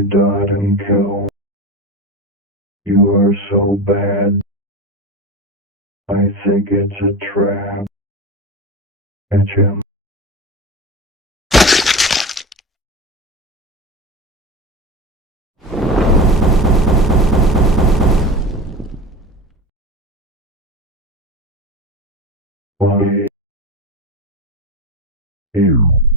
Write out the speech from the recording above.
I dot and kill. You are so bad. I think it's a trap. Catch him. Why? You.